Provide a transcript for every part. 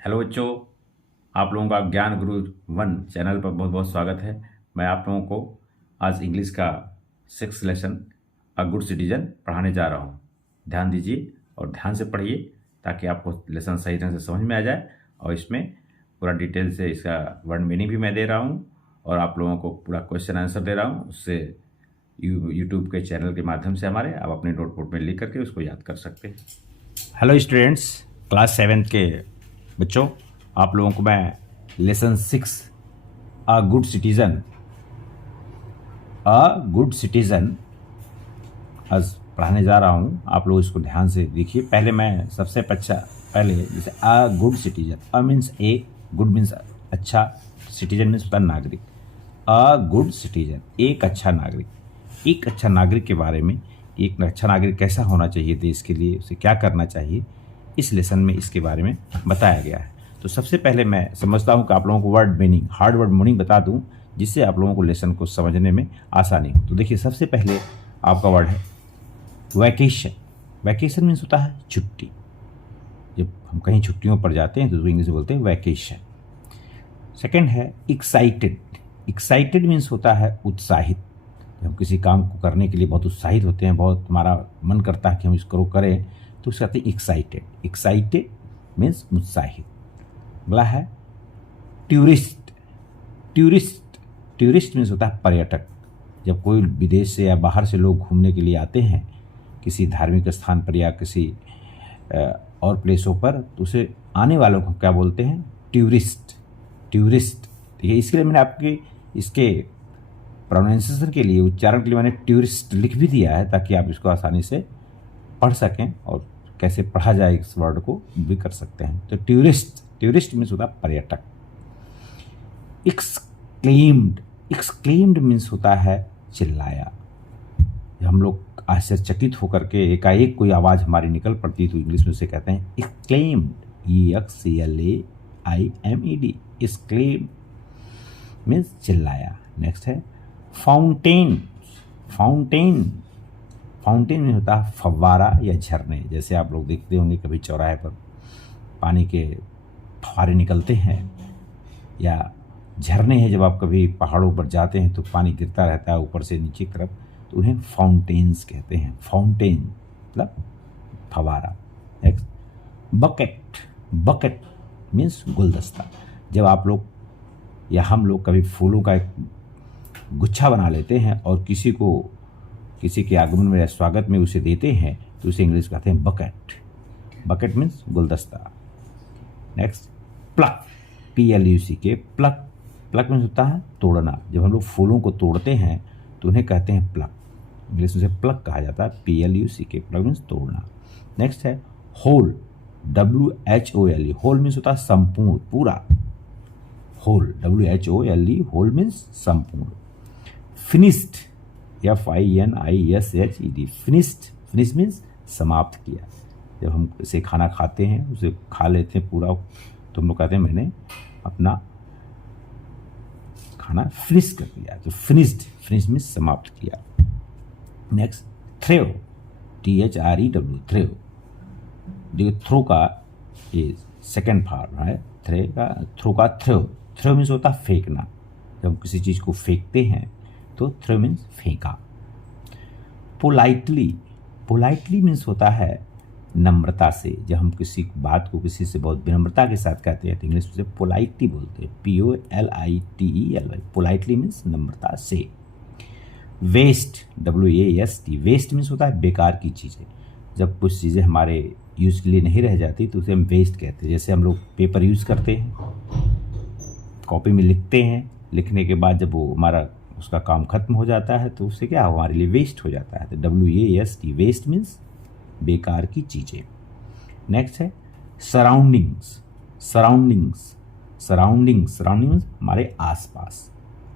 Hello बच्चों, आप लोगों का ज्ञान गुरु वन चैनल पर बहुत बहुत स्वागत है। मैं आप लोगों को आज इंग्लिश का 6th लेसन अ गुड सिटीजन पढ़ाने जा रहा हूँ। ध्यान दीजिए और ध्यान से पढ़िए ताकि आपको लेसन सही ढंग से समझ में आ जाए। और इसमें पूरा डिटेल से इसका वर्ड मीनिंग भी मैं दे रहा हूँ और आप लोगों को पूरा क्वेश्चन आंसर दे रहा हूँ। उससे यूट्यूब के चैनल के माध्यम से हमारे आप अपने नोटबुक में लिख करके उसको याद कर सकते हैं। हेलो स्टूडेंट्स, क्लास 7 के बच्चों, आप लोगों को मैं लेसन 6 अ गुड सिटीजन आज पढ़ाने जा रहा हूँ। आप लोग इसको ध्यान से देखिए। पहले मैं सबसे पहले जैसे अ good citizen, a means A, good means अच्छा, सिटीजन मीन्स होता नागरिक। अ गुड सिटीजन, एक अच्छा नागरिक। एक अच्छा नागरिक के बारे में, एक अच्छा नागरिक कैसा होना चाहिए देश के लिए, उसे क्या करना चाहिए, इस लेसन में इसके बारे में बताया गया है। तो सबसे पहले मैं समझता हूँ कि आप लोगों को word meaning, hard word meaning बता दूँ जिससे आप लोगों को लेसन को समझने में आसानी हो। तो देखिए, सबसे पहले आपका वर्ड है वैकेशन। वैकेशन मीन्स होता है छुट्टी। जब हम कहीं छुट्टियों पर जाते हैं तो इंग्लिश में बोलते हैं वैकेशन। सेकेंड है एक्साइटेड। एक्साइटेड मीन्स होता है उत्साहित। जब हम किसी काम को करने के लिए बहुत उत्साहित होते हैं, बहुत हमारा मन करता है कि हम इसको करें, तो उससे कहते हैं एक्साइटेड। एक्साइटेड मीन्स उत्साहित। अगला है टूरिस्ट। टूरिस्ट टूरिस्ट मीन्स होता है पर्यटक। जब कोई विदेश से या बाहर से लोग घूमने के लिए आते हैं किसी धार्मिक स्थान पर या किसी और प्लेसों पर, तो उसे आने वालों को क्या बोलते हैं? टूरिस्ट। टूरिस्ट। ठीक है, इसके लिए मैंने आपके इसके प्रोनाउंसिएशन के लिए, उच्चारण के लिए मैंने टूरिस्ट लिख भी दिया है ताकि आप इसको आसानी से पढ़ सकें और कैसे पढ़ा जाए इस वर्ड को भी कर सकते हैं। तो टूरिस्ट, टूरिस्ट मीन्स होता है पर्यटक। एक्सक्लेम्ड। एक्सक्लेम्ड मीन्स होता है चिल्लाया। हम लोग आश्चर्यचकित होकर के एकाएक कोई आवाज़ हमारी निकल पड़ती तो इंग्लिश में उसे कहते हैं एक्सक्लेम्ड। EXCLAIMED। एक्सक्लेम्ड मीन्स चिल्लाया। नेक्स्ट है फाउंटेन। फाउंटेन, फाउंटेन में होता है फव्वारा या झरने। जैसे आप लोग देखते होंगे कभी चौराहे पर पानी के फव्वारे निकलते हैं, या झरने हैं। जब आप कभी पहाड़ों पर जाते हैं तो पानी गिरता रहता है ऊपर से नीचे की तरफ, तो उन्हें फाउंटेन्स कहते हैं। फाउंटेन मतलब फव्वारा। Next bucket. बकेट मीन्स गुलदस्ता। जब आप लोग या हम लोग कभी फूलों का एक गुच्छा बना लेते हैं और किसी के आगमन में या स्वागत में उसे देते हैं तो उसे इंग्लिश कहते हैं बकेट। बकेट मीन्स गुलदस्ता। Next pluck. PLUCK, pluck. Pluck means होता है तोड़ना। जब हम लोग फूलों को तोड़ते हैं तो उन्हें कहते हैं प्लक। इंग्लिश में से प्लक कहा जाता है। PLUCK, प्लक मीन्स तोड़ना। नेक्स्ट है होल। WHOLE, होल मीन्स होता है संपूर्ण, पूरा। होल, WHOLE, होल मीन्स संपूर्ण। Finished, FINISHED, finished. Finish means समाप्त किया। जब हम इसे खाना खाते हैं, उसे खा लेते हैं पूरा, तो हम लोग कहते हैं मैंने अपना खाना फिनिश कर दिया। तो फिनिश्ड, फिनिश मीन्स समाप्त किया। Next throw. THREW, throw. देखिए थ्रो का ये सेकेंड फॉर्म है। थ्रो का थ्रो। थ्रो मीन्स होता है फेंकना। जब हम किसी चीज़ को फेंकते हैं तो थ्रो मीन्स फेंका। पोलाइटली। पोलाइटली मीन्स होता है नम्रता से। जब हम किसी बात को किसी से बहुत विनम्रता के साथ कहते हैं तो इंग्लिश में से पोलाइटली बोलते हैं। POLITELY, पोलाइटली मीन्स नम्रता से। वेस्ट, WAST, वेस्ट मीन्स होता है बेकार की चीज़ें। जब कुछ चीज़ें हमारे यूज़ के लिए नहीं रह जाती तो उसे हम वेस्ट कहते हैं। जैसे हम लोग पेपर यूज़ करते हैं, कॉपी में लिखते हैं, लिखने के बाद जब वो हमारा उसका काम खत्म हो जाता है तो उससे क्या हमारे लिए वेस्ट हो जाता है। तो WAST, वेस्ट मीन्स बेकार की चीज़ें। नेक्स्ट है surroundings. Surroundings, surroundings, surrounding means हमारे आसपास।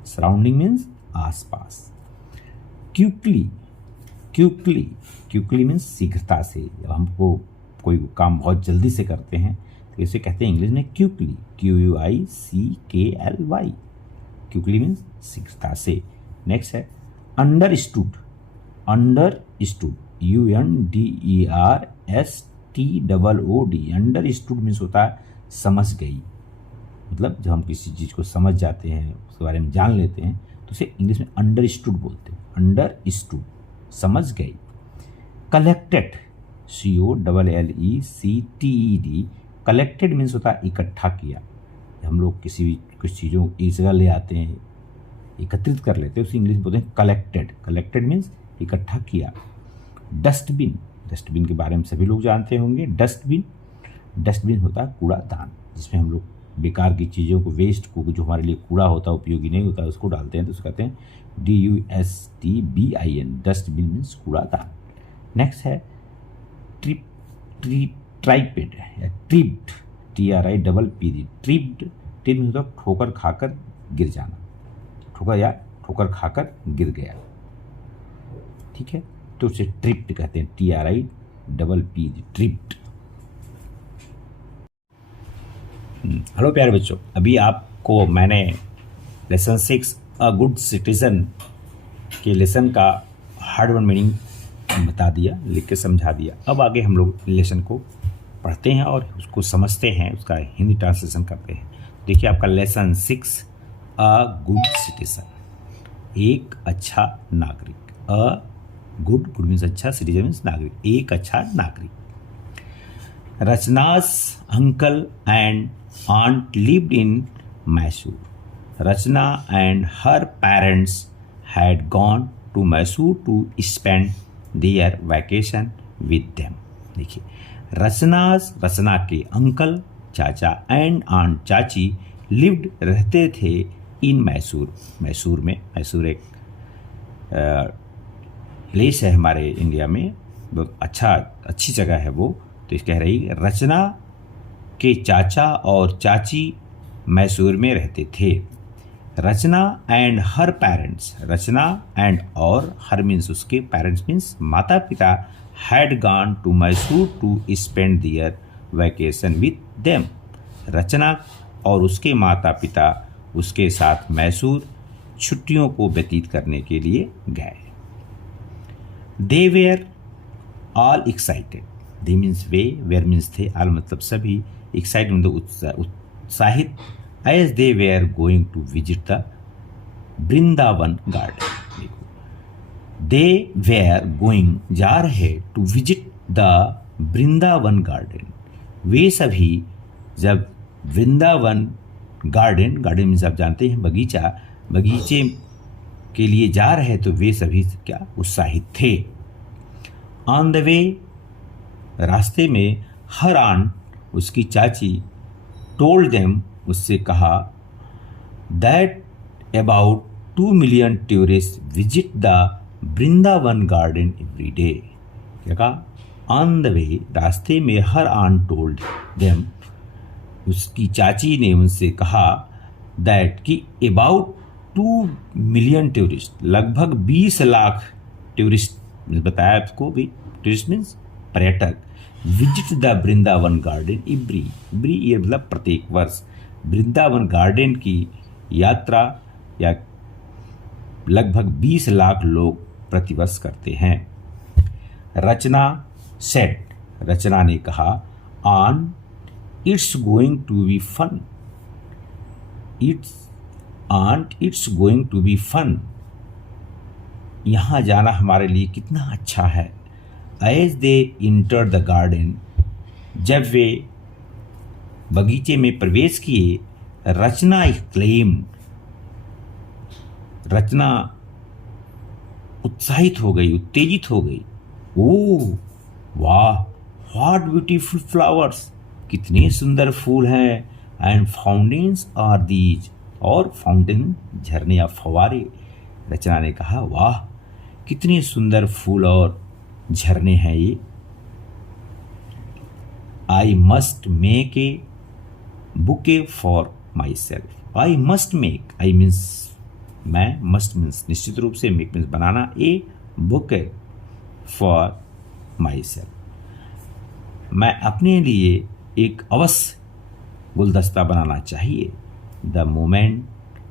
सराउंडिंग मीन्स आसपास। क्विकली। क्विकली, क्विकली मीन्स शीघ्रता से। जब हमको कोई काम बहुत जल्दी से करते हैं तो इसे कहते हैं इंग्लिश में क्विकली। QUICKLY, क्विकली मीन्स शीघ्रता से। नेक्स्ट है understood. Understood, UNDERSTUD, TOOD। Understood means होता है समझ गई, मतलब जब हम किसी चीज़ को समझ जाते हैं, उसके बारे में जान लेते हैं, तो उसे इंग्लिश में अंडरस्टूड बोलते हैं। अंडरस्टूड, समझ गई। कलेक्टेड, COLLECTED, कलेक्टेड मीन्स होता है इकट्ठा किया। हम लोग किसी भी कुछ चीज़ों को एक जगह ले आते हैं, एकत्रित कर लेते हैं, उसे इंग्लिश बोलते हैं कलेक्टेड। कलेक्टेड मीन्स इकट्ठा किया। डस्टबिन, डस्टबिन के बारे में सभी लोग जानते होंगे। डस्टबिन, डस्टबिन होता है कूड़ादान, जिसमें हम लोग बेकार की चीज़ों को, वेस्ट को, जो हमारे लिए कूड़ा होता है, उपयोगी नहीं होता, उसको डालते हैं, तो उसको कहते हैं DUSTBIN, डस्टबिन मीन्स कूड़ादान। नेक्स्ट है ट्राइपेड या ट्रिप्ड, TRIPPD, ट्रिप्ड। ट्रिप होता है ठोकर खाकर गिर जाना, ठोकर या ठोकर खाकर गिर गया, ठीक है, तो उसे ट्रिप्ड कहते हैं, TRIPPD, ट्रिप्ड। हेलो प्यारे बच्चों, अभी आपको मैंने लेसन 6 अ गुड सिटीजन के लेसन का हार्ड वन मीनिंग बता दिया, लिख के समझा दिया। अब आगे हम लोग लेसन को पढ़ते हैं और उसको समझते हैं, उसका हिंदी ट्रांसलेशन करते हैं। देखिए आपका लेसन 6 अ गुड सिटीजन, एक अच्छा नागरिक। अ गुड, गुड मीन्स अच्छा, सिटीजन मीन्स नागरिक, एक अच्छा नागरिक। रचना's uncle and aunt lived in Mysore. Rachna and her parents had gone to Mysore to spend their vacation with them. देखिए रचना के अंकल, चाचा एंड आंट, चाची लिव्ड रहते थे इन मैसूर। मैसूर में, मैसूर एक प्लेस है हमारे इंडिया में, बहुत अच्छी जगह है वो। तो कह रही रचना के चाचा और चाची मैसूर में रहते थे। Rachna and her parents, Rachna and और, हर मीन्स उसके, पेरेंट्स मीन्स माता पिता, had gone to Mysore to spend their vacation with them. Rachna और उसके माता पिता उसके साथ मैसूर छुट्टियों को व्यतीत करने के लिए गए। They were all excited, they means वे, वेयर मीन्स थे, ऑल मतलब सभी, एक्साइटेड मतलब उत्साहित, as they were going to visit the Vrindavan garden. देखो, दे वेयर गोइंग, जा रहे, to visit the Vrindavan garden, वे सभी जब वृंदावन गार्डन, गार्डन मीन्स आप जानते हैं बगीचा, बगीचे के लिए जा रहे, तो वे सभी क्या उत्साहित थे। ऑन द वे, रास्ते में, हर आंट, उसकी चाची, टोल्ड देम, उससे कहा, that about 2 million tourist visit the Vrindavan garden every day. क्या कहा? ऑन द वे, रास्ते में, हर आंट टोल्ड देम, उसकी चाची ने उनसे कहा, दैट कि अबाउट 2 मिलियन टूरिस्ट, लगभग 20 लाख टूरिस्ट, बताया आपको भी, टूरिस्ट मीन्स पर्यटक, visit the Vrindavan garden every year, मतलब प्रत्येक वर्ष वृंदावन गार्डन की यात्रा या लगभग 20 लाख लोग प्रतिवर्ष करते हैं। रचना सेड, रचना ने कहा, on it's going to be fun, it's going to be fun, यहाँ जाना हमारे लिए कितना अच्छा है। As they enter the garden, जब वे बगीचे में प्रवेश किए, रचना एक्लेम्ड, रचना उत्साहित हो गई, उत्तेजित हो गई। ओह वाह, व्हाट ब्यूटीफुल फ्लावर्स, कितने सुंदर फूल हैं। एंड फाउंटेन्स आर दीज, और फाउंटेन झरने या फवारे। रचना ने कहा, वाह कितने सुंदर फूल और झरने हैं ये। I must make a bouquet for myself, I must make, I means मैं, मस्ट मीन्स निश्चित रूप से, मेक मीन्स बनाना, a bouquet for myself, मैं अपने लिए एक अवश्य गुलदस्ता बनाना चाहिए। The moment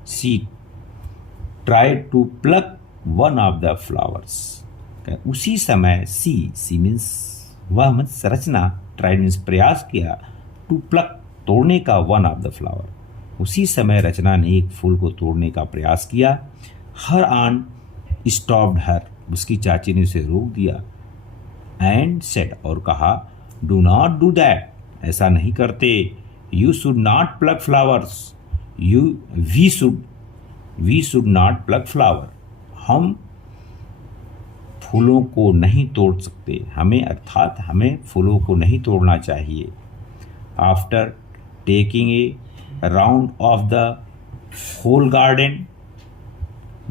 she tried to pluck one of the flowers, उसी समय सी मीन्स वह, मीन्स रचना, ट्राइड मीन्स प्रयास किया, टू प्लक तोड़ने का वन ऑफ द फ्लावर। उसी समय रचना ने एक फूल को तोड़ने का प्रयास किया। हर आंट स्टॉप्ड हर, उसकी चाची ने उसे रोक दिया। एंड सेड, और कहा, डू नॉट डू दैट, ऐसा नहीं करते। You should not pluck flowers, we should not pluck flower, हम फूलों को नहीं तोड़ सकते, हमें अर्थात हमें फूलों को नहीं तोड़ना चाहिए। After taking a round of the whole garden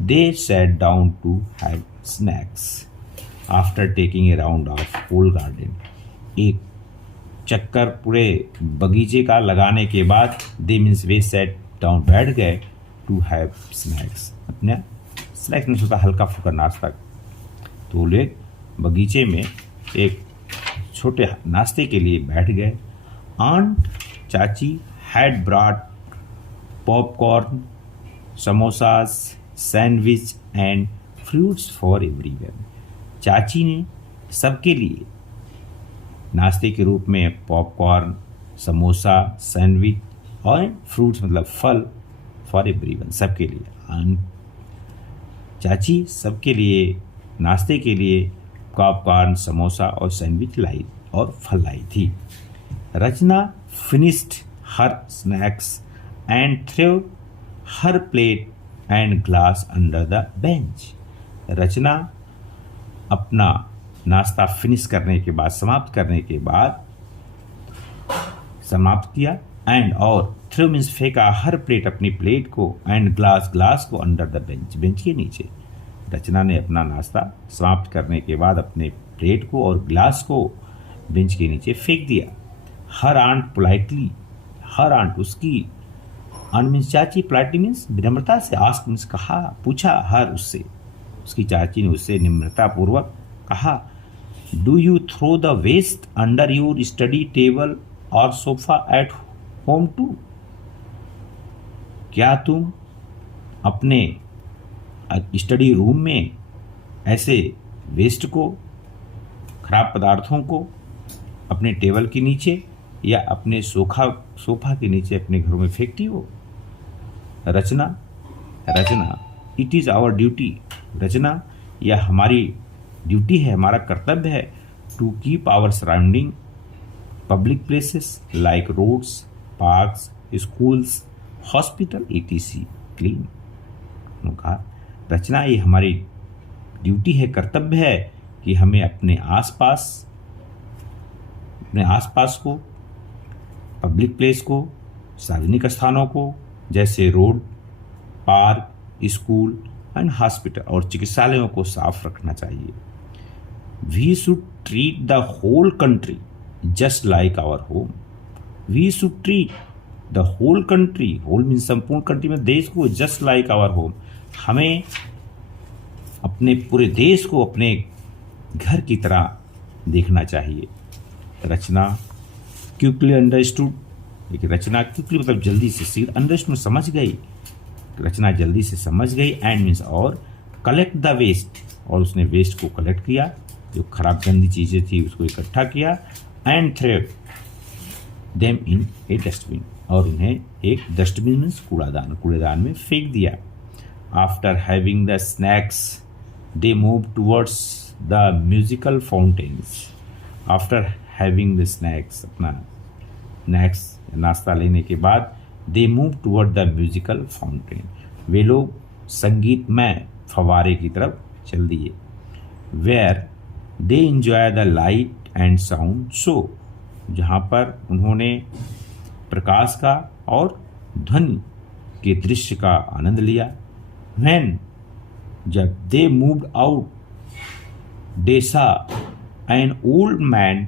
they sat down to have snacks. After taking a round of whole garden, एक चक्कर पूरे बगीचे का लगाने के बाद दे मीन्स वे सेट डाउन, बैठ गए, टू हैव स्नैक्स, अपना स्नैक्स में सोचा हल्का फुल्का नाश्ता। तो लोग बगीचे में एक छोटे नाश्ते के लिए बैठ गए। आंट चाची had brought popcorn, samosas, sandwich and fruits for everyone. चाची ने सबके लिए नाश्ते के रूप में पॉपकॉर्न, समोसा, सैंडविच और फ्रूट्स मतलब फल, फॉर एवरीवन, सबके लिए। चाची सबके लिए नाश्ते के लिए पॉपकॉर्न, समोसा और सैंडविच लाई और फल लाई थी। Rachna finished her snacks and threw her plate and glass under the bench. Rachna अपना नाश्ता फिनिश करने के बाद, समाप्त करने के बाद समाप्त किया, एंड और थ्रो मीन्स फेंका, हर प्लेट अपनी प्लेट को, एंड ग्लास को अंडर द बेंच, बेंच के नीचे। रचना ने अपना नाश्ता समाप्त करने के बाद अपने प्लेट को और ग्लास को बेंच के नीचे फेंक दिया। Her aunt politely, her aunt उसकी, आंट मीन्स चाची, पोलाइटली मीन्स विनम्रता से, आस्क मीन्स कहा, पूछा, हर उससे, उसकी चाची ने उससे निम्रतापूर्वक कहा, do you throw the waste under your study table और सोफा एट होम टू। क्या तुम अपने स्टडी रूम में ऐसे वेस्ट को, खराब पदार्थों को अपने टेबल के नीचे या अपने सोफा के नीचे अपने घरों में फेंकती हो। Rachna, it is our duty, Rachna यह हमारी ड्यूटी है, हमारा कर्तव्य है, to keep our surrounding public places like roads, parks, schools, hospital etc clean. कहा रचना ये हमारी ड्यूटी है, कर्तव्य है कि हमें अपने आसपास को, पब्लिक प्लेस को, सार्वजनिक स्थानों को, जैसे road, park, school and hospital और चिकित्सालयों को साफ रखना चाहिए। We should treat the whole country just like our home. We should treat the whole country, whole means संपूर्ण कंट्री में देश को, जस्ट लाइक आवर होम, हमें अपने पूरे देश को अपने घर की तरह देखना चाहिए। रचना क्विकली अंडरस्टूड, लेकिन रचना क्विकली मतलब जल्दी से, शीघ्र, अंडरस्टूड समझ गई, रचना जल्दी से समझ गई, एंड मीन्स और, कलेक्ट द वेस्ट, और उसने वेस्ट को कलेक्ट किया, जो खराब गंदी चीज़ें थी उसको इकट्ठा किया, and throw them in a dustbin, और उन्हें एक डस्टबिन मीन्स कूड़ेदान में फेंक दिया। After having the snacks they move towards the musical fountains. After having the snacks, अपना स्नैक्स नाश्ता लेने के बाद, they move toward the musical fountain, वे लोग संगीतमय फव्वारे की तरफ चल दिए। Where they enjoy the light and sound show, जहाँ पर उन्होंने प्रकाश का और ध्वनि के दृश्य का आनंद लिया। व्हेन, जब दे मूव्ड आउट, दे सा an old man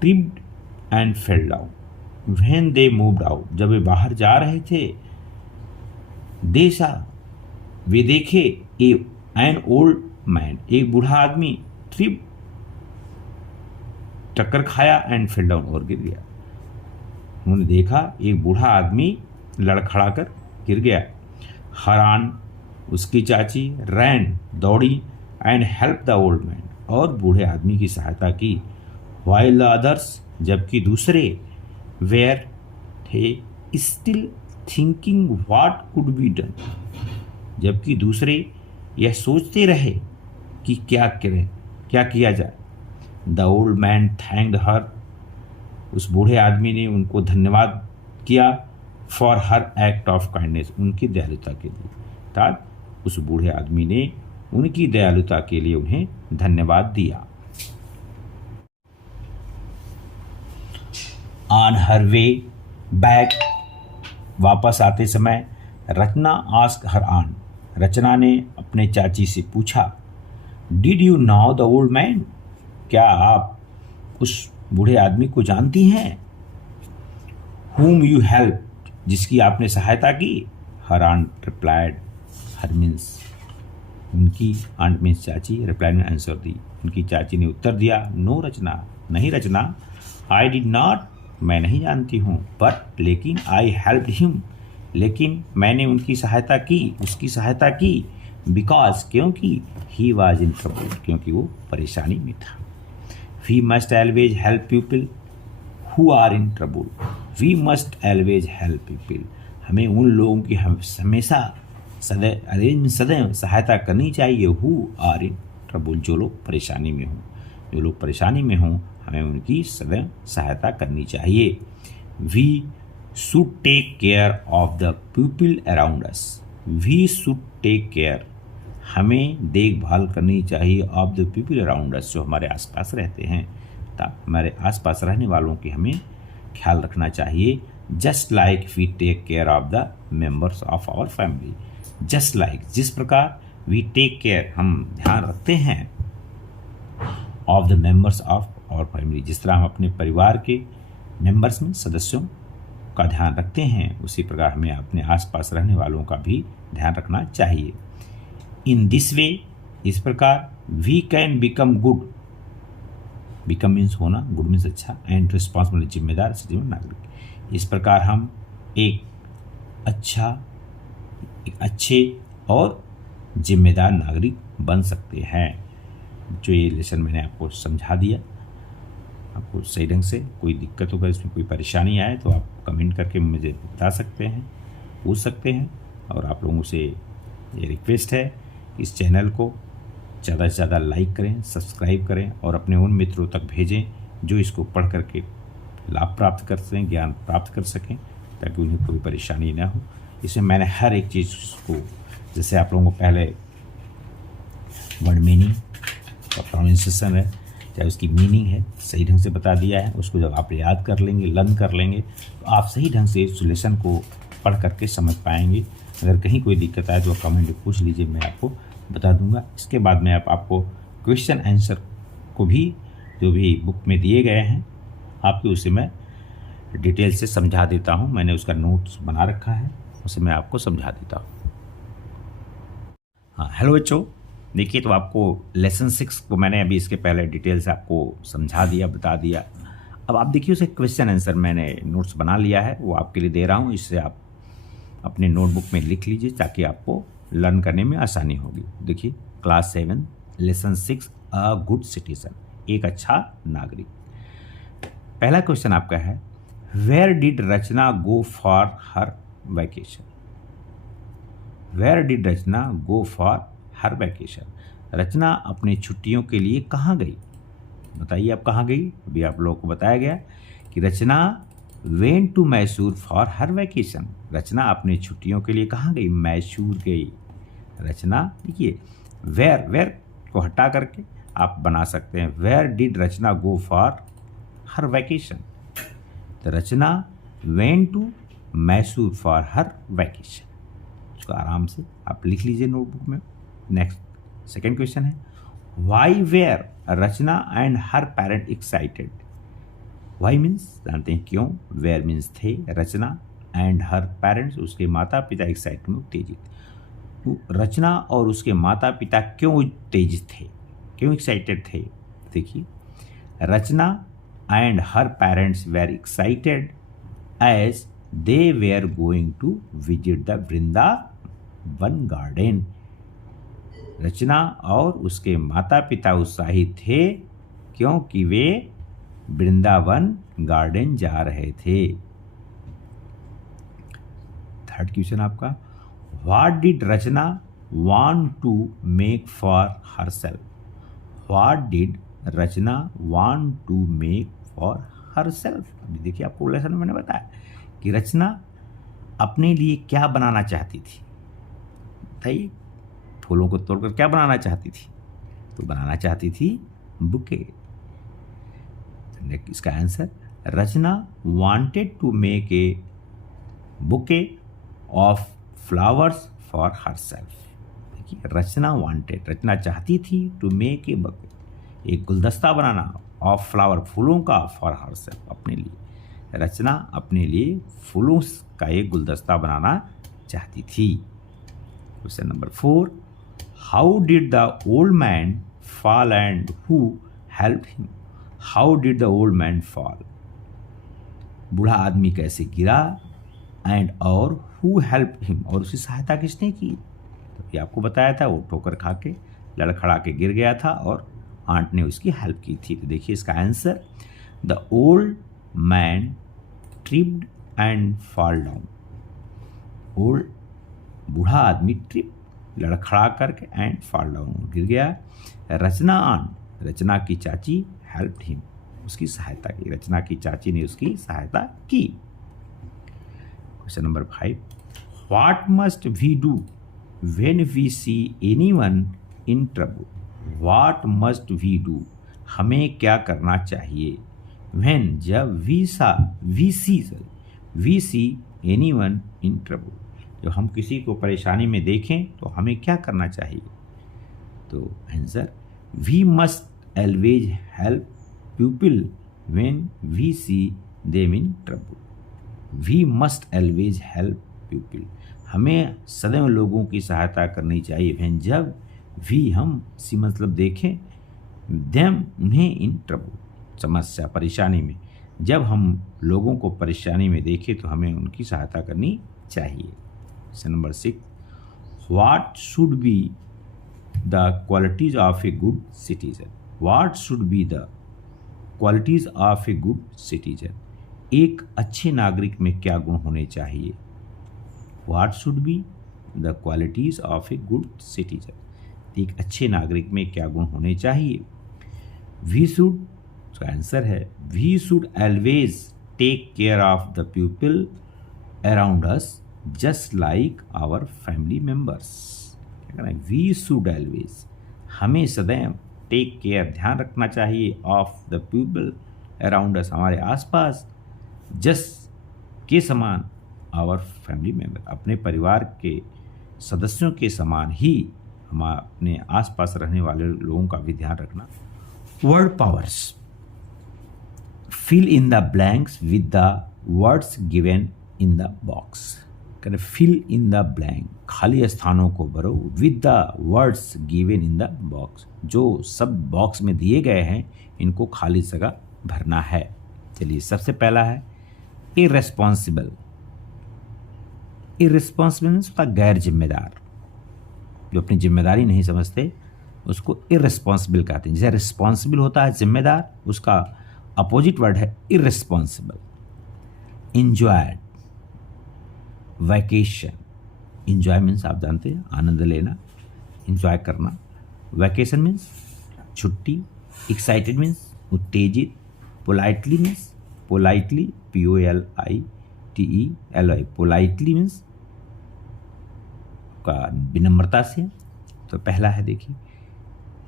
tripped and fell down. When they moved out, जब वे बाहर जा रहे थे, दे सा, वे देखे, एन ओल्ड मैन, एक बूढ़ा आदमी, ट्रिप, टक्कर खाया, एंड फेल डाउन, और गिर गया। उन्होंने देखा एक बूढ़ा आदमी लड़खड़ा कर गिर गया। हरान, उसकी चाची, रैन, दौड़ी, and help the old man, और बूढ़े आदमी की सहायता की। while the others, जबकि दूसरे were थे still thinking what could be done, जबकि दूसरे यह सोचते रहे कि क्या करें, क्या किया जाए। द ओल्ड मैन थैंक्ड हर, उस बूढ़े आदमी ने उनको धन्यवाद किया for her act of kindness, उनकी दयालुता के लिए। अर्थात उस बूढ़े आदमी ने उनकी दयालुता के लिए उन्हें धन्यवाद दिया। ऑन हर वे बैक, वापस आते समय, रचना आस्क हर आन, रचना ने अपने चाची से पूछा, did you know the old man, क्या आप उस बूढ़े आदमी को जानती हैं। whom you helped, जिसकी आपने सहायता की। हर आंट रिप्लाइड, हर मीन्स उनकी, आंट मीन्स चाची, रिप्लाई में आंसर दी, उनकी चाची ने उत्तर दिया, नो रचना, नहीं रचना, आई डिड नॉट, मैं नहीं जानती हूँ, बट लेकिन, आई हेल्प्ड हिम, लेकिन मैंने उनकी सहायता की, उसकी सहायता की, बिकॉज क्योंकि, ही वॉज इन ट्रबल, क्योंकि वो परेशानी में था। We must always help people who are in trouble, we must always help people, हमें उन लोगों की हमेशा सदैव सहायता करनी चाहिए, हु आर इन ट्रबल, जो लोग परेशानी में हों, जो लोग परेशानी में हों, हमें उनकी सदैव सहायता करनी चाहिए। We should take care of the people around us, we should take care, हमें देखभाल करनी चाहिए of the people around us, जो हमारे आसपास रहते हैं, हमारे आसपास रहने वालों की हमें ख्याल रखना चाहिए। Just like we take care of the members of our family, just like, जिस प्रकार, वी टेक केयर, हम ध्यान रखते हैं, of the members of our family, जिस तरह हम अपने परिवार के मेंबर्स में सदस्यों का ध्यान रखते हैं, उसी प्रकार हमें अपने आसपास रहने वालों का भी ध्यान रखना चाहिए। इन दिस वे, इस प्रकार, we can become good, become means होना, गुड मीन्स अच्छा, एंड रिस्पॉन्सिबल जिम्मेदार सिटीजन नागरिक, इस प्रकार हम एक अच्छे और जिम्मेदार नागरिक बन सकते हैं। जो ये लेसन मैंने आपको समझा दिया, आपको सही ढंग से, कोई दिक्कत होगा, इसमें कोई परेशानी आए तो आप कमेंट करके मुझे बता सकते हैं, पूछ सकते हैं। और आप लोगों से ये रिक्वेस्ट है कि इस चैनल को ज़्यादा से ज़्यादा लाइक करें, सब्सक्राइब करें और अपने उन मित्रों तक भेजें जो इसको पढ़ करके लाभ प्राप्त कर सकें, ज्ञान प्राप्त कर सकें, ताकि उन्हें कोई परेशानी ना हो। इसमें मैंने हर एक चीज़ को, जैसे आप लोगों को पहले वर्ड मीनिंग और प्रोनाउंसिएशन है, चाहे उसकी मीनिंग है, सही ढंग से बता दिया है। उसको जब आप याद कर लेंगे, लर्न कर लेंगे, तो आप सही ढंग से इस लेसन को पढ़ करके समझ पाएंगे। अगर कहीं कोई दिक्कत आए तो कमेंट में पूछ लीजिए, मैं आपको बता दूंगा। इसके बाद में आपको क्वेश्चन आंसर को भी, जो भी बुक में दिए गए हैं, आपको उसे मैं डिटेल से समझा देता हूं। मैंने उसका नोट्स बना रखा है, उसे मैं आपको समझा देता हूं। हाँ, हेलो बच्चों, देखिए, तो आपको लेसन 6 को मैंने अभी इसके पहले डिटेल से आपको समझा दिया, बता दिया। अब आप देखिए, उसे क्वेश्चन आंसर मैंने नोट्स बना लिया है, वो आपके लिए दे रहा हूँ। इससे आप अपने नोटबुक में लिख लीजिए ताकि आपको लर्न करने में आसानी होगी। देखिए, class 7 lesson 6 a good citizen, एक अच्छा नागरिक। पहला क्वेश्चन आपका है, where did Rachna go for her vacation, where did Rachna go for her vacation, Rachna अपनी छुट्टियों के लिए कहाँ गई। बताइए आप कहाँ गई। अभी आप लोगों को बताया गया कि Rachna went to Mysore for her vacation, Rachna अपनी छुट्टियों के लिए कहाँ गई, मैसूर गई। रचना, देखिए, वेयर को हटा करके आप बना सकते हैं, where did Rachna go for her vacation, तो Rachna went to Mysore for her vacation. उसको आराम से आप लिख लीजिए नोटबुक में। नेक्स्ट सेकेंड क्वेश्चन है, why were Rachna and her parent excited. Why means जानते हैं क्यों, वेयर मीन्स थे, रचना एंड हर पेरेंट्स उसके माता पिता एक्साइटेड में उत्तेजित। तो रचना और उसके माता पिता क्यों उत्तेजित थे, क्यों एक्साइटेड थे। देखिए, Rachna and her parents were excited as they were going to visit the Vrindavan garden. Rachna और उसके माता पिता उत्साहित थे क्योंकि वे वृंदावन गार्डन जा रहे थे। थर्ड क्वेश्चन आपका, what did Rachna want to make for herself? What did Rachna want to make for herself? अभी देखिए, आपको लेसन में मैंने बताया कि रचना अपने लिए क्या बनाना चाहती थी। बताइए, फूलों को तोड़कर क्या बनाना चाहती थी? तो बनाना चाहती थी बुके। इसका answer, Rachna wanted to make a bouquet of flowers for herself. देखिए, रचना वांटेड, रचना चाहती थी टू मेक ए बुके, एक गुलदस्ता बनाना, ऑफ फ्लावर, फूलों का, फॉर हरसेल्फ, अपने लिए। रचना अपने लिए फूलों का एक गुलदस्ता बनाना चाहती थी। Question number 4, how did the old man fall and who helped him? How did the old man fall? बूढ़ा आदमी कैसे गिरा, एंड और हु हेल्प्ड हिम, और उसकी सहायता किसने की? तो ये आपको बताया था, वो ठोकर खा के लड़खड़ा के गिर गया था और आंट ने उसकी हेल्प की थी। तो देखिए इसका answer, the old man tripped and fall down. Old, बूढ़ा आदमी, ट्रिप, लड़खड़ा करके, एंड फॉल डाउन, गिर गया। रचना आंट, रचना की चाची, हेल्प्ड हिम, उसकी सहायता की, रचना की चाची ने उसकी सहायता की। Question number 5, what must we do when we see anyone in trouble? What must we do, हमें क्या करना चाहिए? व्हेन, जब, we see anyone in trouble, जब हम किसी को परेशानी में देखें तो हमें क्या करना चाहिए? तो answer, we must always help people when we see them in trouble. We must always help people, हमें सदैव लोगों की सहायता करनी चाहिए। व्हेन, जब, वी, हम, सी मतलब देखें, देम, उन्हें, इन ट्रबल, समस्या, परेशानी में, जब हम लोगों को परेशानी में देखें तो हमें उनकी सहायता करनी चाहिए। Question number 6, what should be the qualities of a good citizen? What should be the qualities of a good citizen? एक अच्छे नागरिक में क्या गुण होने चाहिए? What should be the qualities of a good citizen? एक अच्छे नागरिक में क्या गुण होने चाहिए? वी शुड, उसका आंसर है, we should always take care of the people around us just like our family members. क्या कहना है? वी शुड ऑलवेज, हमें सदैव, टेक केयर, ध्यान रखना चाहिए, ऑफ द पीपल अराउंड अस, हमारे आसपास, जस्ट के समान, आवर फैमिली मेम्बर, अपने परिवार के सदस्यों के समान ही हम अपने आसपास रहने वाले लोगों का भी ध्यान रखना। Word powers, fill in the blanks with the words given in the box. कहते फिल इन द ब्लैंक, खाली स्थानों को भरो, with the words given in the box, जो सब बॉक्स में दिए गए हैं इनको खाली जगह भरना है। चलिए, सबसे पहला है इर्रेस्पॉन्सिबल। इर्रेस्पॉन्सिबल उसका गैर जिम्मेदार, जो अपनी जिम्मेदारी नहीं समझते उसको इर्रेस्पॉन्सिबल कहते हैं। जैसे रिस्पॉन्सिबल होता है जिम्मेदार, उसका अपोजिट वर्ड है irresponsible. Enjoyed, vacation, enjoy means आप जानते हैं आनंद लेना, इंजॉय करना। वैकेशन मीन्स छुट्टी। एक्साइटेड मीन्स उत्तेजित। Politely means, politely, POLITELY, politely means का विनम्रता से। तो पहला है, देखिए,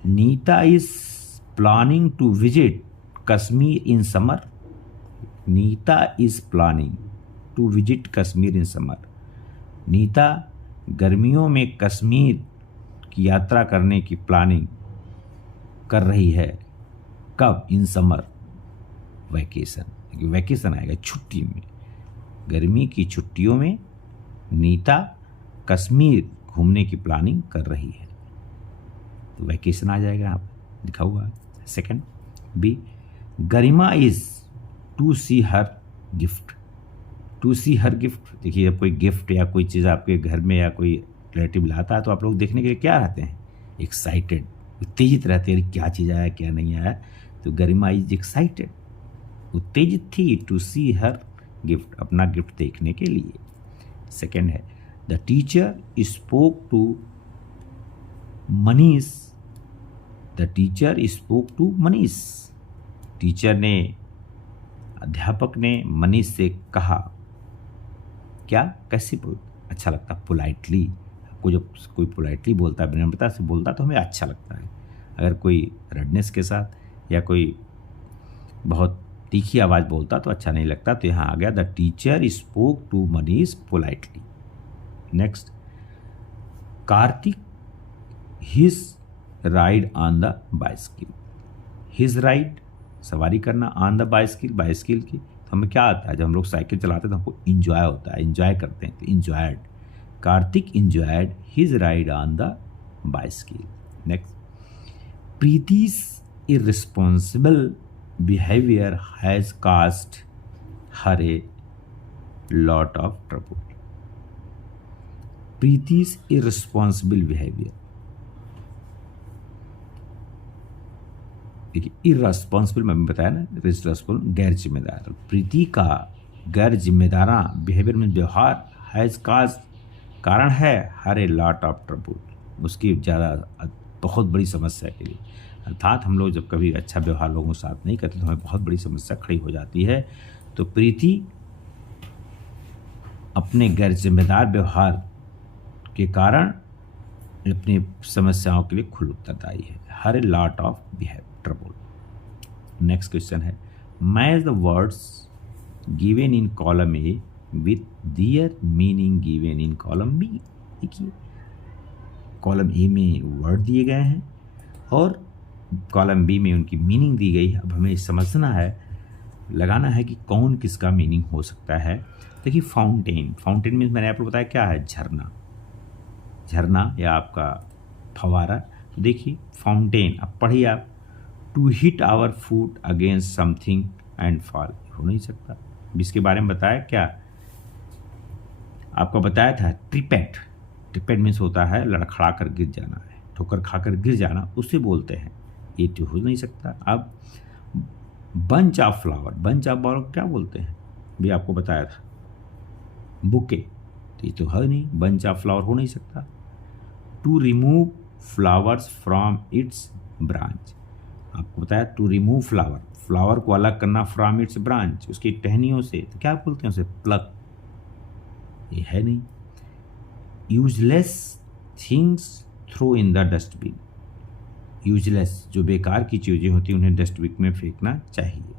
Neeta is planning to visit Kashmir in summer. Neeta is planning to visit Kashmir in summer. Neeta गर्मियों में कश्मीर की यात्रा करने की प्लानिंग कर रही है। कब? इन समर, वैकेशन, वैकेशन आएगा छुट्टी में, गर्मी की छुट्टियों में नीता कश्मीर घूमने की प्लानिंग कर रही है, तो वैकेशन आ जाएगा यहाँ पर लिखा हुआ है। Second, B, Garima is to see her gift. To see her gift, देखिए जब कोई गिफ्ट या कोई चीज़ आपके घर में या कोई रिलेटिव लाता है तो आप लोग देखने के लिए क्या रहते हैं? एक्साइटेड, उत्तेजित रहते हैं, क्या चीज़ आया क्या नहीं आया। तो गरिमा इज एक्साइटेड उत्तेजित थी टू सी हर गिफ्ट, अपना गिफ्ट देखने के लिए। सेकेंड है the teacher spoke to Manish, the teacher spoke to Manish, teacher ने, अध्यापक ने मनीष से कहा, क्या, कैसे बोल, अच्छा लगता, पोलाइटली। आपको जब कोई पोलाइटली बोलता है, विनम्रता से बोलता है तो हमें अच्छा लगता है। अगर कोई रडनेस के साथ या कोई बहुत तीखी आवाज़ बोलता तो अच्छा नहीं लगता। तो यहाँ आ गया the teacher spoke to Manish politely. Next, Kartik his ride on the bicycle, his ride सवारी करना, ऑन द बाइसिकल बाइसिकल की, तो हमें क्या आता है, जब हम लोग साइकिल चलाते हैं तो हमको इंजॉय होता है, इंजॉय करते हैं, तो enjoyed, Karthik enjoyed his ride on the bicycle. Next, Preeti's irresponsible behavior has caused her a lot of trouble. Preeti's irresponsible behavior, देखिए इररेस्पॉन्सिबल मैंने बताया ना, इररेस्पॉन्सिबल गैर जिम्मेदार, प्रीति का गैर जिम्मेदारा बिहेवियर में व्यवहार, हैज़ काज कारण है, her a lot of trouble, उसकी ज़्यादा बहुत बड़ी समस्या के लिए, अर्थात हम लोग जब कभी अच्छा व्यवहार लोगों के साथ नहीं करते तो हमें बहुत बड़ी समस्या खड़ी हो जाती है। तो प्रीति अपने गैर जिम्मेदार व्यवहार के कारण अपनी समस्याओं के लिए खुद उत्तरदायी है, her a lot of behave trouble. Next question है match the words given in column A with their meaning given in column B. देखिए कॉलम ए में वर्ड दिए गए हैं और कॉलम बी में उनकी मीनिंग दी गई है। अब हमें समझना है, लगाना है कि कौन किसका मीनिंग हो सकता है। देखिए फाउंटेन, फाउंटेन मीन्स मैंने आपको बताया क्या है, झरना, झरना या आपका फवारा। तो देखिए फाउंटेन, अब पढ़िए आप, to hit our foot against something and fall, हो नहीं सकता। इसके बारे में बताया क्या, आपको बताया था ट्रिपेट, ट्रिपेट मीन्स होता है लड़खड़ा कर गिर जाना है, ठोकर खाकर गिर जाना, उसे बोलते हैं, ये तो हो नहीं सकता। अब bunch of flower, bunch of flower क्या बोलते हैं, भी आपको बताया था, बुके, तो ये तो है नहीं, बंच ऑफ फ्लावर हो नहीं सकता। To remove flowers from its branch, आपको बताया टू रिमूव फ्लावर, फ्लावर को अलग करना फ्रॉम इट्स ब्रांच, उसकी टहनियों से, तो क्या बोलते हैं उसे, प्लग, ये है नहीं। Useless things throw in the dustbin, useless जो बेकार की चीज़ें होती हैं उन्हें डस्टबिन में फेंकना चाहिए,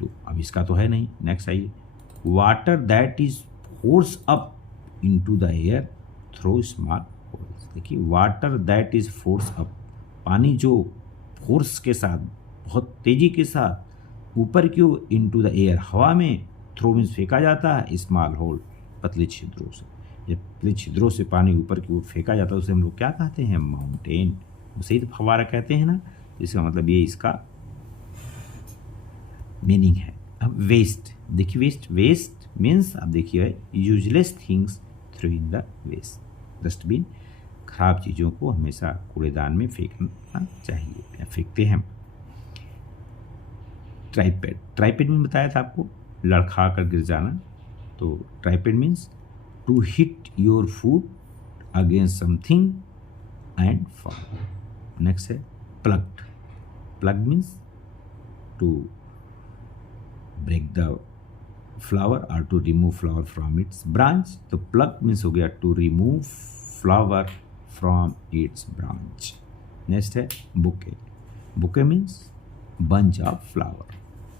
तो अब इसका तो है नहीं। नेक्स्ट आइए, water that is force up into the air through small holes. देखिए water that is force up, पानी जो फोर्स के साथ, बहुत तेजी के साथ ऊपर क्यों, इनटू द एयर, हवा में, थ्रो मीन्स फेंका जाता है, स्मॉल होल पतले छिद्रों से, जब पतले छिद्रों से पानी ऊपर की ओर फेंका जाता है उसे हम लोग क्या कहते हैं, माउंटेन, उसे ही तो फव्वारा कहते हैं ना। इसका मतलब ये इसका मीनिंग है। अब वेस्ट, देखिए वेस्ट, वेस्ट मीन्स आप देखिए useless things throw in the waste, dustbin, खराब चीज़ों को हमेशा कूड़ेदान में फेंकना चाहिए या फेंकते हैं। ट्राइपेड, ट्राइपेड में बताया था आपको लड़खड़ा कर गिर जाना, तो tripped means to hit your foot against something and fall. Next है plucked, pluck means to break the flower और to remove flower from its branch, तो प्लग मीन्स हो गया to remove flower from its branch. Next है bouquet, bouquet means bunch of flower,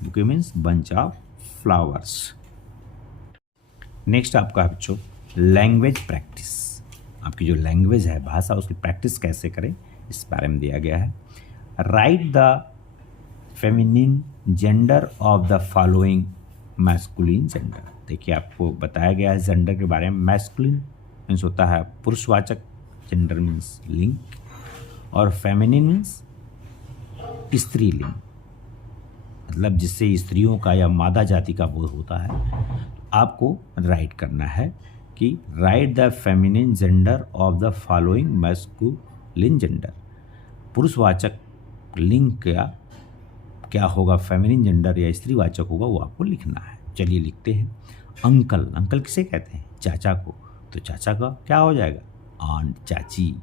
bouquet means bunch of flowers. Next आपका बच्चों language practice, आपकी जो language है, भाषा, उसकी प्रैक्टिस कैसे करें इस बारे में दिया गया है। Right the feminine gender of the following masculine gender. देखिए आपको बताया गया है जेंडर के बारे में, मैस्कुलिन मीन्स होता है पुरुषवाचक, जेंडर मीन्स लिंग, और फेमिनिन मीन्स स्त्रीलिंग, मतलब जिससे स्त्रियों का या मादा जाति का बोध होता है। आपको राइट करना है कि right the feminine gender of the following masculine gender, पुरुषवाचक लिंग का क्या होगा, फेमिनिन जेंडर या स्त्रीवाचक होगा, वो आपको लिखना है। चलिए लिखते हैं। अंकल, अंकल किसे कहते हैं? चाचा को। तो चाचा का क्या हो जाएगा? आंट, चाची,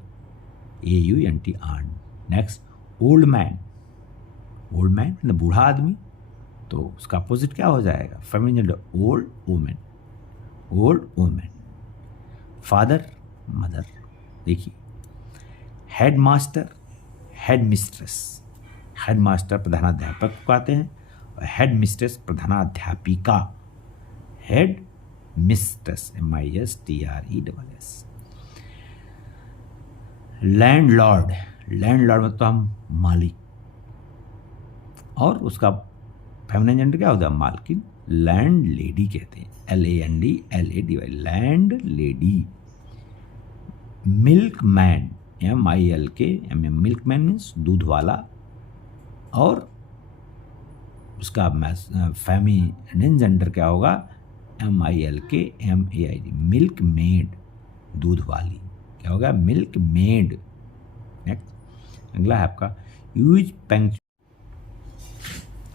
AUNT, aunt. Next, old man, old man मतलब बूढ़ा आदमी, तो उसका अपोजिट क्या हो जाएगा? Feminine gender, old women, old women. Father, mother. देखिए, head master, head mistress. Head master प्रधानाध्यापक को कहते हैं और हेड मिस्ट्रेस प्रधानाध्यापिका। Head mistress, MISTRESS। Landlord, landlord मतलब हम मालिक, और उसका फेमिनिन जेंडर क्या होता है? मालकिन। लैंड लेडी कहते हैं, LAND land lady. Milk man, MILK, milk man means दूध वाला, और उसका फेमिनिन जेंडर क्या होगा? MILKMAID, मिल्क मेड, दूध वाली, क्या होगा? Milk made. नेक्स्ट, अगला है आपका यूज पंक्चुअल।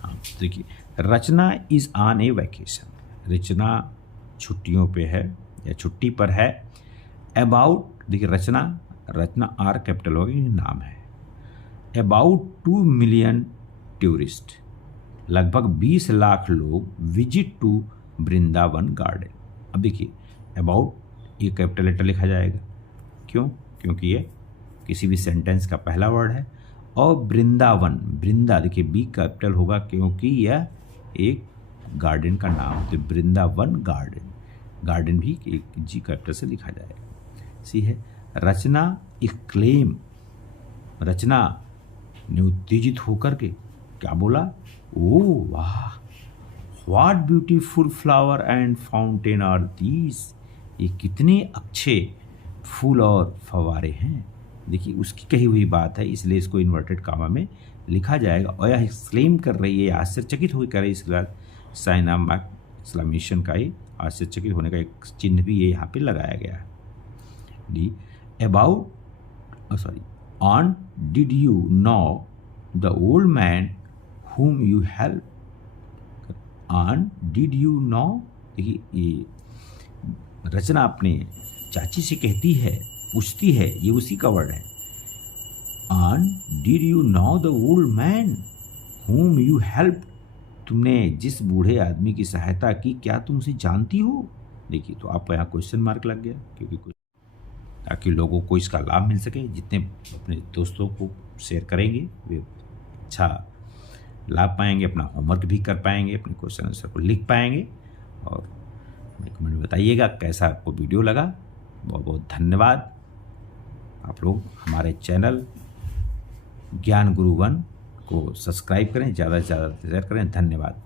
हाँ देखिए, रचना इज ऑन ए वैकेशन, रचना छुट्टियों पे है या छुट्टी पर है। अबाउट, देखिए रचना, रचना R कैपिटल होगी, नाम है। अबाउट 2 मिलियन टूरिस्ट, लगभग 20 लाख लोग विजिट टू वृंदावन गार्डन। अब देखिए, अबाउट ये कैपिटल लेटर लिखा जाएगा, क्यों? क्योंकि ये किसी भी सेंटेंस का पहला वर्ड है। और वृंदावन, वृंदा देखिए B कैपिटल होगा क्योंकि यह एक गार्डन का नाम है, तो वृंदावन गार्डन, गार्डन भी एक G कैपिटल से लिखा जाएगा। सी है रचना, एक क्लेम, रचना ने उत्तेजित होकर के क्या बोला? ओ वाह, what beautiful flower and fountain are these, ये कितने अच्छे फूल और फवारे हैं। देखिए उसकी कही हुई बात है, इसलिए इसको इन्वर्टेड कामा में लिखा जाएगा। और यह एक्सक्लेम कर रही है, आश्चर्यचकित होकर कर रही है, इसके बाद साइन ऑफ एक्सक्लेमेशन का ही आश्चर्यचकित होने का एक चिन्ह भी ये यहाँ पे लगाया गया है। D, about sorry, on did you know the old man whom you help, and did you know, देखिए ये रचना अपने चाची से कहती है, पूछती है, ये उसी का वर्ड है। and did you know the old man whom you helped, तुमने जिस बूढ़े आदमी की सहायता की, क्या तुम उसे जानती हो? देखिए तो आपको यहाँ क्वेश्चन मार्क लग गया, क्योंकि ताकि लोगों को इसका लाभ मिल सके। जितने अपने दोस्तों को शेयर करेंगे वे अच्छा लाभ पाएंगे, अपना होमवर्क भी कर पाएंगे, अपने क्वेश्चन आंसर को लिख पाएंगे। और कमेंट में बताइएगा कैसा आपको वीडियो लगा। बहुत बहुत धन्यवाद। आप लोग हमारे चैनल ज्ञान गुरु 1 को सब्सक्राइब करें, ज़्यादा से ज़्यादा शेयर करें। धन्यवाद।